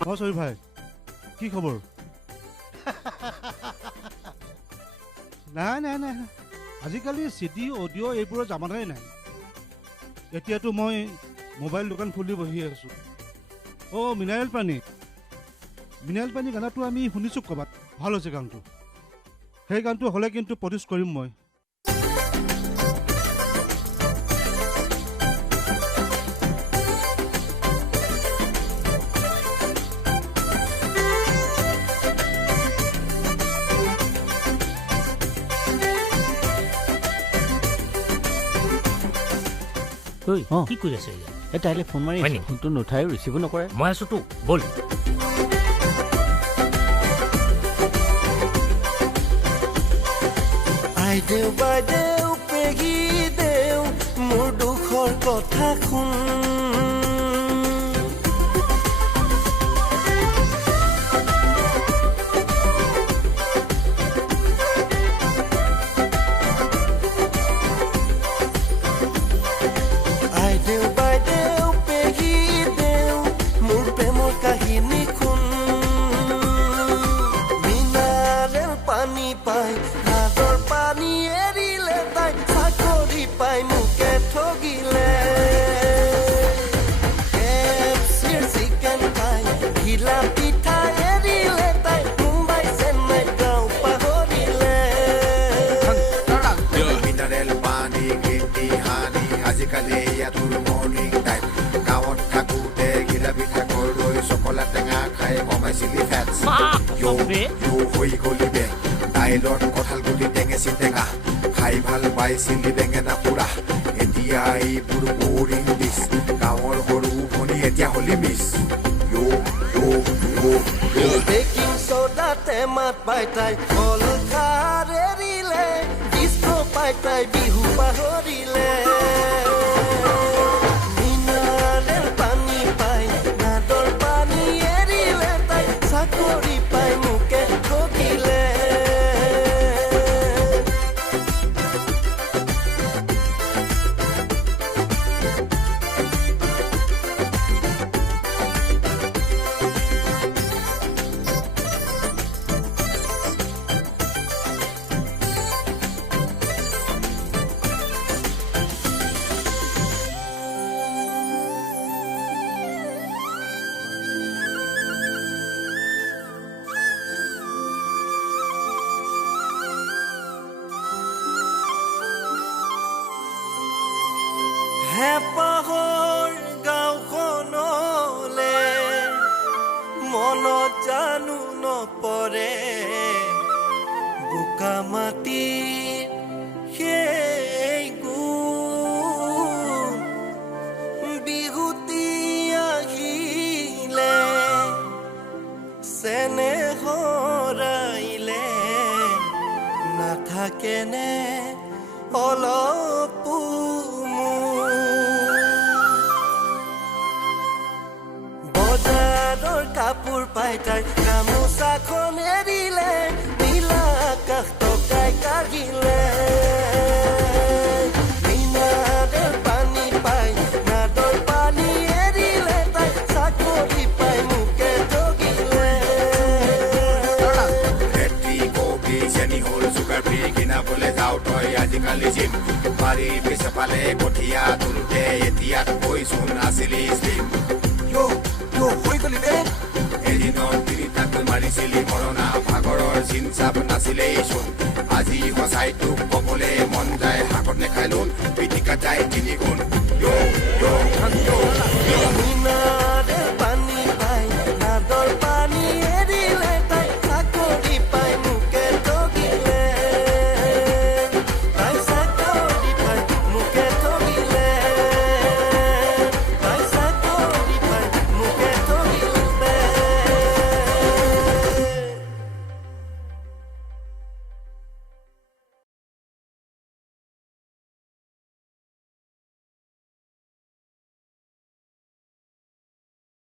সৰি ভাই কি খবৰ নাই আজিকালি চিডি অডিঅ' এইবোৰৰ জামানাই নাই এতিয়াতো মই মোবাইল দোকান খুলি বহি আছো মিনাৰেল পানী গানটো আমি শুনিছো ক'ৰবাত ভাল হৈছে গানটো সেই গানটো হ'লে কিন্তু প্ৰডিউচ কৰিম মই কি কৰি আছে তাইলে ফোন মাৰি ফোনটো নুঠাই ৰিচিভ নকৰে মই আছো তো বল বাইদেউ পেহী দেউ মোৰ দুখৰ কথা শুন কঁঠাল গুটি টেঙেচি টেঙা খাই ভাল পাইছিলি বেঙেনা পুৰা এতিয়া এইবোৰ বৰিং ডিছ গাঁৱৰ সৰু ভনী এতিয়া হলি মিছ বেকিং চ'দা টেমাত পাই তাই কল খাৰ এৰিলে ডিস্কো পাই তাই বিহু পাহৰিলে মিনাৰেল পানী পাই নাদৰ পানী এৰিলে তাই চাকৰি পাই মোকে ঠগিলে হেঁপাহৰ গাঁওখনলে মনত জানো নপৰে বোকা মাটিৰ সেই গুণ বিহুতি আহিলে চেনেহৰ আহিলে নাথাকেনে অলপ বজাৰৰ কাপোৰ পাই তাই গামোচাখন এৰিলে নীলা আকাশ টকাই কাঢ়িলে মিনাৰেল পানী পাই নাদৰ পানী এৰিলে তাই চাকৰি পাই মোকে ঠগিলে কবি চেনি হ'ল চুগাৰ ফ্ৰী কিনাবলৈ যাওঁ তই আজিকালি জিম পাৰি পিছে পালে কঠীয়া তোলোতে এতিয়া কৈচোন আছিলি স্লিম এদিনত তিনিটাকৈ মাৰিছিলি মৰণা ভাগৰৰ চিন চাপ নাছিলেই চোন আজি সঁচাই তোক কবলৈ মন যায় শাকত নেখাই লোন পিটিকা যায় তিনি গুণ